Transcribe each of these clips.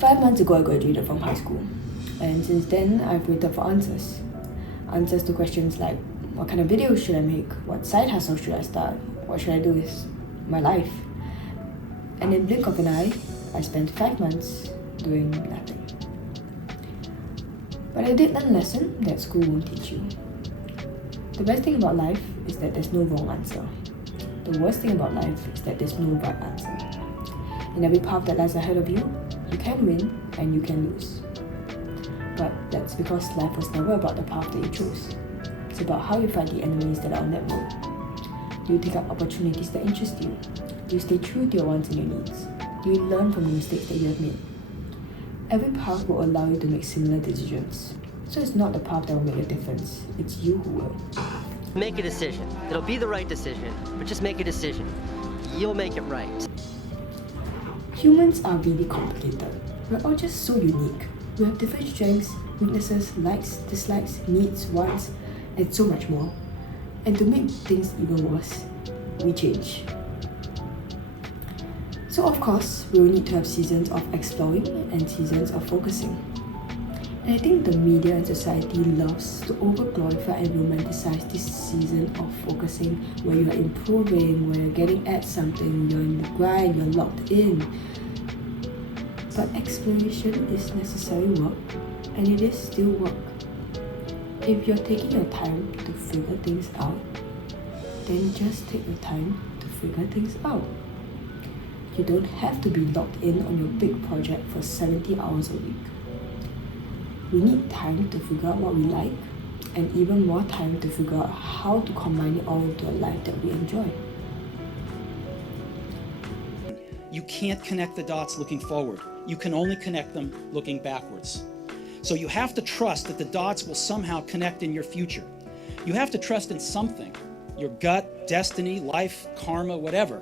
5 months ago, I graduated from high school, and since then, I've waited for answers. Answers to questions like, what kind of videos should I make? What side hustle should I start? What should I do with my life? And in the blink of an eye, I spent 5 months doing nothing. But I did learn a lesson that school won't teach you. The best thing about life is that there's no wrong answer. The worst thing about life is that there's no right answer. In every path that lies ahead of you, you can win and you can lose. But that's because life was never about the path that you chose. It's about how you fight the enemies that are on that road. Do you take up opportunities that interest you? Do you stay true to your wants and your needs? Do you learn from the mistakes that you have made? Every path will allow you to make similar decisions. So it's not the path that will make a difference, it's you who will. Make a decision. It'll be the right decision, but just make a decision. You'll make it right. Humans are really complicated. We're all just so unique. We have different strengths, weaknesses, likes, dislikes, needs, wants, and so much more. And to make things even worse, we change. So of course, we will need to have seasons of exploring and seasons of focusing. And I think the media and society loves to over-glorify and romanticize this season of focusing where you're improving, where you're getting at something, you're in the grind, you're locked in. But exploration is necessary work, and it is still work. If you're taking your time to figure things out, then just take your time to figure things out. You don't have to be locked in on your big project for 70 hours a week. We need time to figure out what we like, and even more time to figure out how to combine it all into a life that we enjoy. You can't connect the dots looking forward. You can only connect them looking backwards. So you have to trust that the dots will somehow connect in your future. You have to trust in something, your gut, destiny, life, karma, whatever.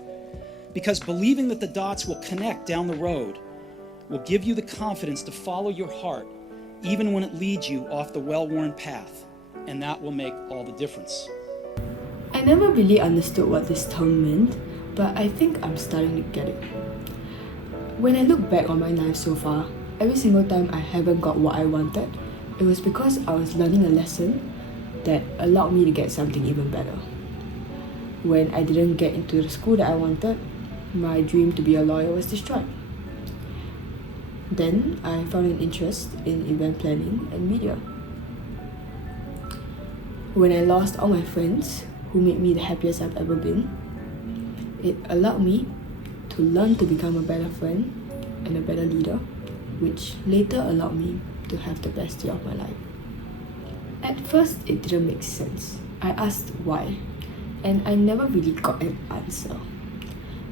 Because believing that the dots will connect down the road will give you the confidence to follow your heart, even when it leads you off the well-worn path. And that will make all the difference. I never really understood what this term meant, but I think I'm starting to get it. When I look back on my life so far, every single time I haven't got what I wanted, it was because I was learning a lesson that allowed me to get something even better. When I didn't get into the school that I wanted, my dream to be a lawyer was destroyed. Then I found an interest in event planning and media. When I lost all my friends who made me the happiest I've ever been, it allowed me to learn to become a better friend and a better leader, which later allowed me to have the best year of my life. At first, it didn't make sense. I asked why, and I never really got an answer.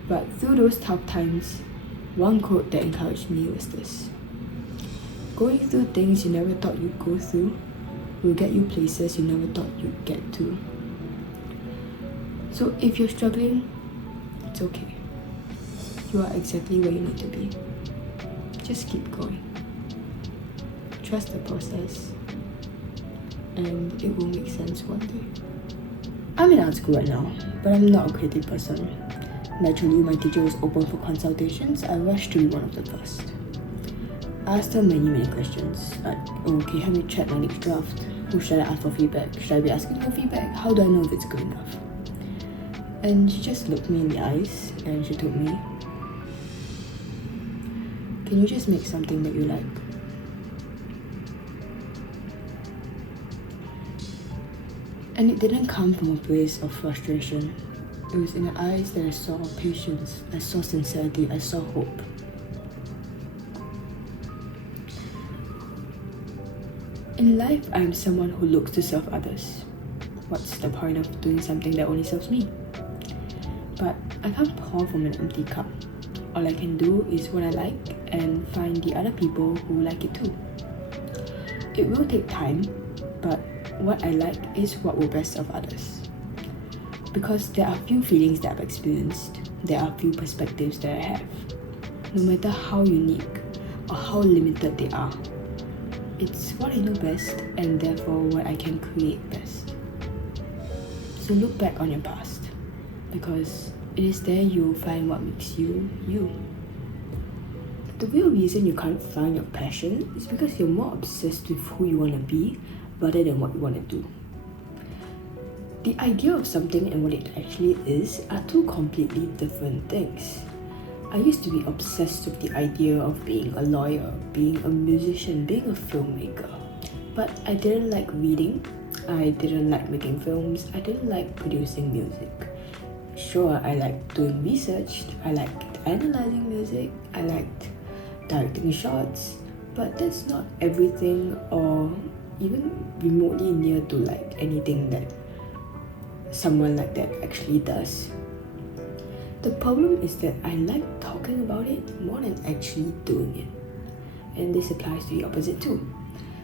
But through those tough times, one quote that encouraged me was this: going through things you never thought you'd go through will get you places you never thought you'd get to. So if you're struggling, it's okay. You are exactly where you need to be. Just keep going. Trust the process, and it will make sense one day. I'm in art school right now, but I'm not a creative person. Naturally, my teacher was open for consultations. I rushed to be one of the first. I asked her many questions, like, okay, help me check my next draft. Who should I ask for feedback? Should I be asking for feedback? How do I know if it's good enough? And she just looked me in the eyes and she told me, can you just make something that you like? And it didn't come from a place of frustration. It was in the eyes that I saw patience, I saw sincerity, I saw hope. In life, I am someone who looks to serve others. What's the point of doing something that only serves me? But I can't pour from an empty cup. All I can do is what I like and find the other people who like it too. It will take time, but what I like is what will best serve others. Because there are few feelings that I've experienced, there are few perspectives that I have. No matter how unique or how limited they are, it's what I know best and therefore what I can create best. So look back on your past, because it is there you'll find what makes you, you. The real reason you can't find your passion is because you're more obsessed with who you want to be rather than what you want to do. The idea of something and what it actually is are two completely different things. I used to be obsessed with the idea of being a lawyer, being a musician, being a filmmaker. But I didn't like reading, I didn't like making films, I didn't like producing music. Sure, I liked doing research, I liked analyzing music, I liked directing shots, but that's not everything or even remotely near to like anything that someone like that actually does. The problem is that I like talking about it more than actually doing it. And this applies to the opposite too.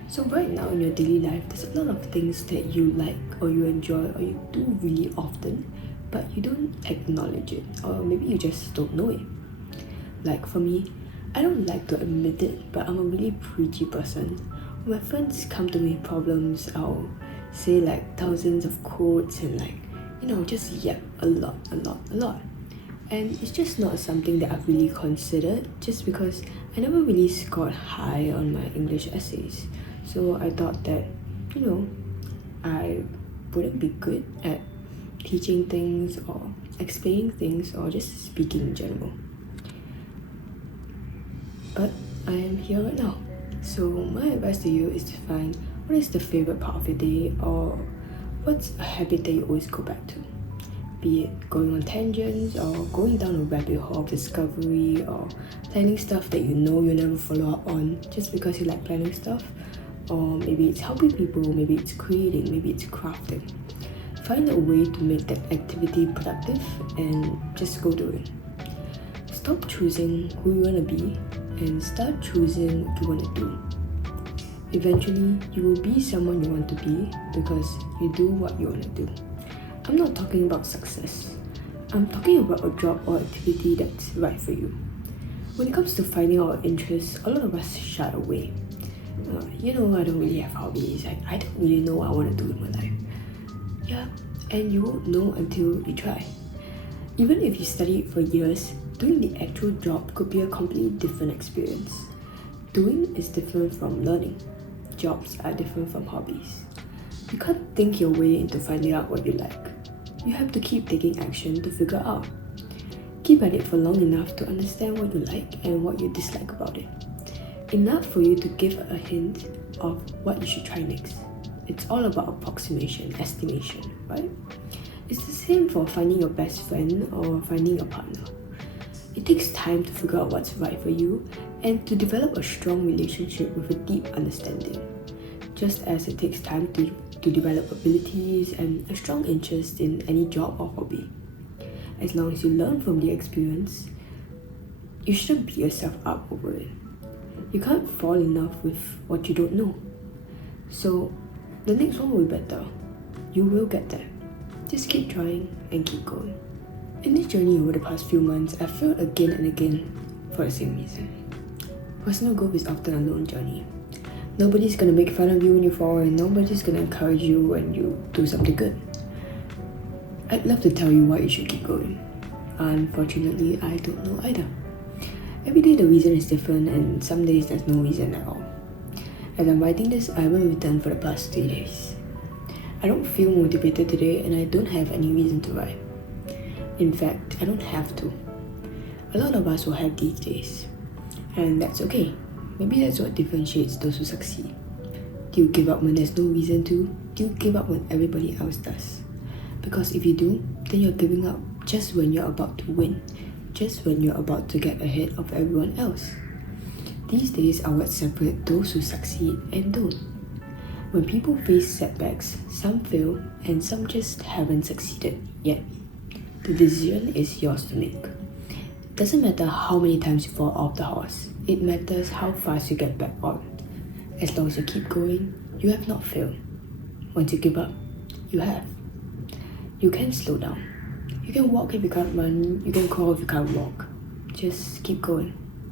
So right now in your daily life, there's a lot of things that you like or you enjoy or you do really often, but you don't acknowledge it, or maybe you just don't know it. Like for me, I don't like to admit it, but I'm a really preachy person. When my friends come to me with problems, I'll say like thousands of quotes and just yap a lot. And it's just not something that I've really considered, just because I never really scored high on my English essays. So I thought that, I wouldn't be good at teaching things or explaining things or just speaking in general. But I am here right now. So my advice to you is to find what is the favorite part of your day, or what's a habit that you always go back to. Be it going on tangents or going down a rabbit hole of discovery or planning stuff that you know you'll never follow up on just because you like planning stuff. Or maybe it's helping people, maybe it's creating, maybe it's crafting. Find a way to make that activity productive and just go do it. Stop choosing who you want to be and start choosing what you want to do. Eventually, you will be someone you want to be because you do what you want to do. I'm not talking about success. I'm talking about a job or activity that's right for you. When it comes to finding our interests, a lot of us shy away. I don't really have hobbies. I don't really know what I want to do in my life. Yeah, and you won't know until you try. Even if you study it for years, doing the actual job could be a completely different experience. Doing is different from learning. Jobs are different from hobbies. You can't think your way into finding out what you like. You have to keep taking action to figure out. Keep at it for long enough to understand what you like and what you dislike about it. Enough for you to give a hint of what you should try next. It's all about approximation, estimation, right? It's the same for finding your best friend or finding a partner. It takes time to figure out what's right for you and to develop a strong relationship with a deep understanding. Just as it takes time to develop abilities and a strong interest in any job or hobby. As long as you learn from the experience, you shouldn't beat yourself up over it. You can't fall in love with what you don't know. So the next one will be better. You will get there. Just keep trying and keep going. In this journey over the past few months, I've failed again and again for the same reason. Personal growth is often a lone journey. Nobody's gonna make fun of you when you fall, and nobody's gonna encourage you when you do something good. I'd love to tell you why you should keep going. Unfortunately, I don't know either. Every day the reason is different, and some days there's no reason at all. As I'm writing this, I haven't written for the past 3 days. I don't feel motivated today, and I don't have any reason to write. In fact, I don't have to. A lot of us will have these days, and that's okay. Maybe that's what differentiates those who succeed. Do you give up when there's no reason to? Do you give up when everybody else does? Because if you do, then you're giving up just when you're about to win, just when you're about to get ahead of everyone else. These days are what separate those who succeed and don't. When people face setbacks, some fail and some just haven't succeeded yet. The decision is yours to make. It doesn't matter how many times you fall off the horse. It matters how fast you get back on. As long as you keep going, you have not failed. Once you give up, you have. You can slow down. You can walk if you can't run. You can crawl if you can't walk. Just keep going.